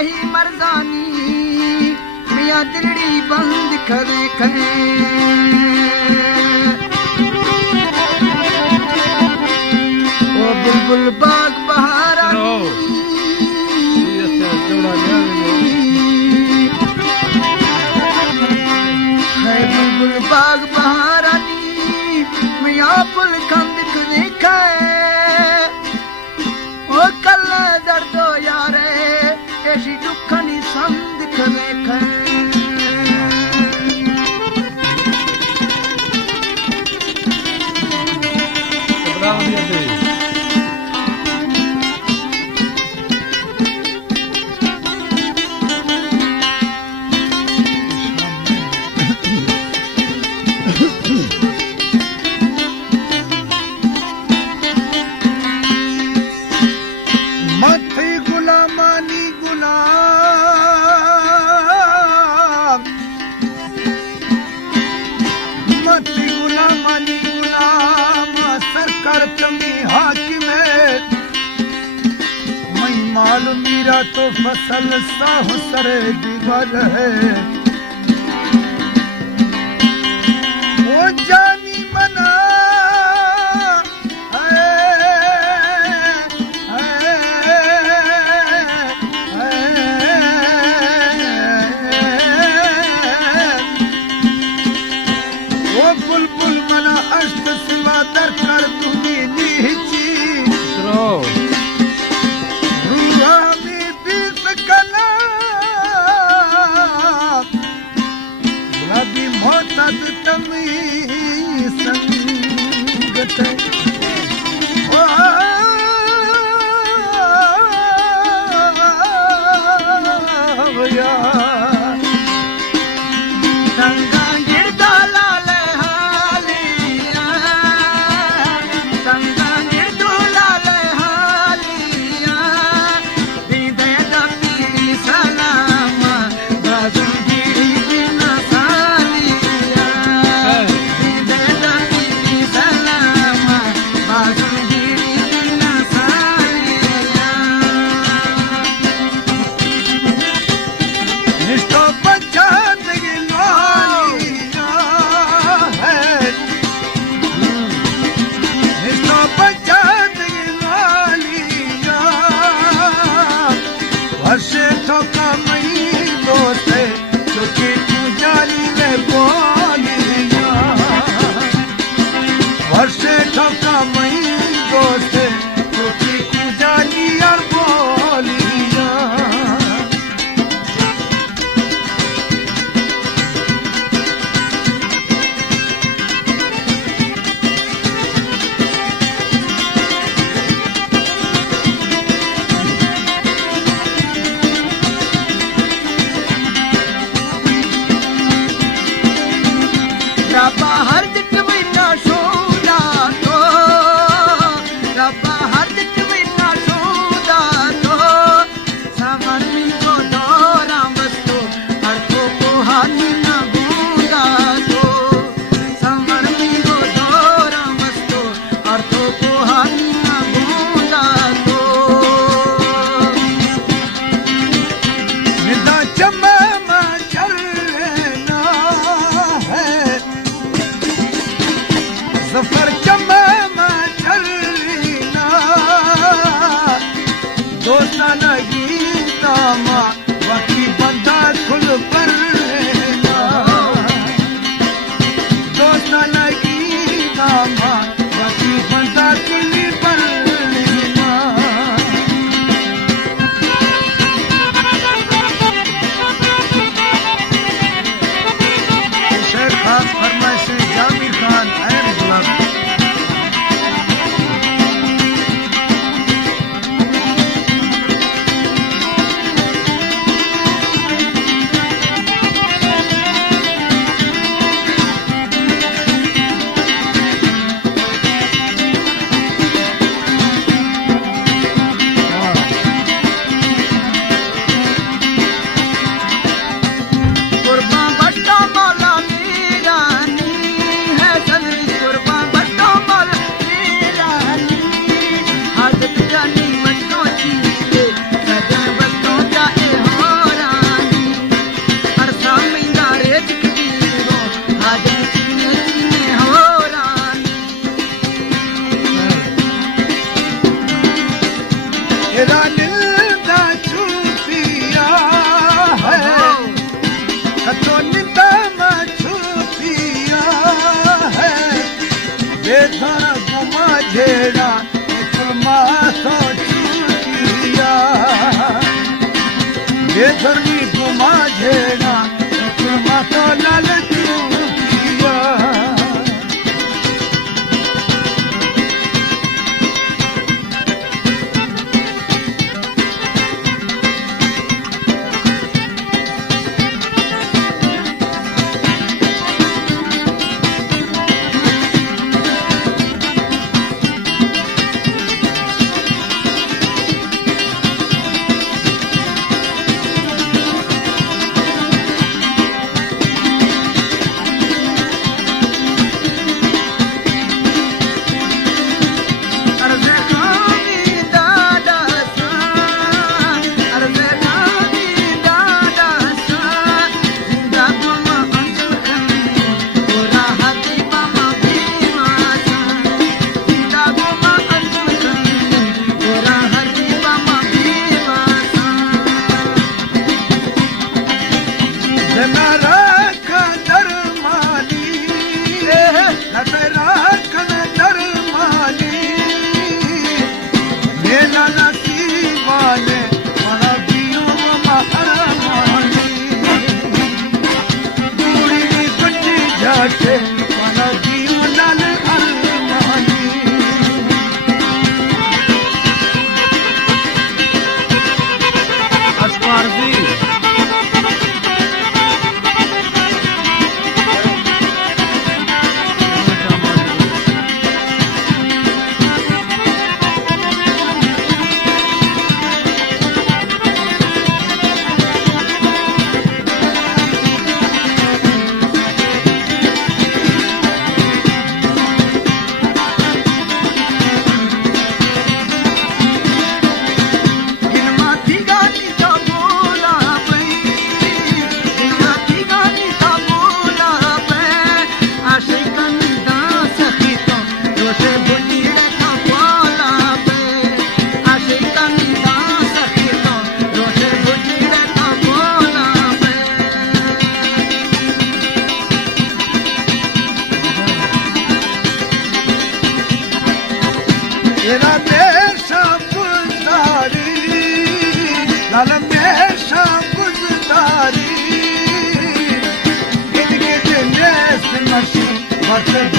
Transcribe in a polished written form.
इलाही मर्दानी मियां दिलड़ी बंद करे ओ बुलबुल बाग बहारानी है बुलबुल बाग बहारानी मियां पुल कंद करे ओ कल दर्दो यारे ऐसी दुखनी संद करे मीरा तो फसल साह सरे दीवार है वो जानी मना वो बुलबुल मना अष्ट सिवा दर कर तुम्हें नीची तमी संगत संगा गिरदा लाल हालिया संगा गिरदो लाल हालिया दीदे दमी सलाम बाजू गिरी बिना तेरा दिल दा छुपिया है कतो निंदा मा छुपिया है बेधर गुमा झेड़ा कुलमा सो छुपिया बेधर नी गुमा झेड़ा कुलमा सो लाल छुपिया तेरा मेशा गुज़ारी लाल मेशा गुज़ारी इनके दिनेस नशी वक्त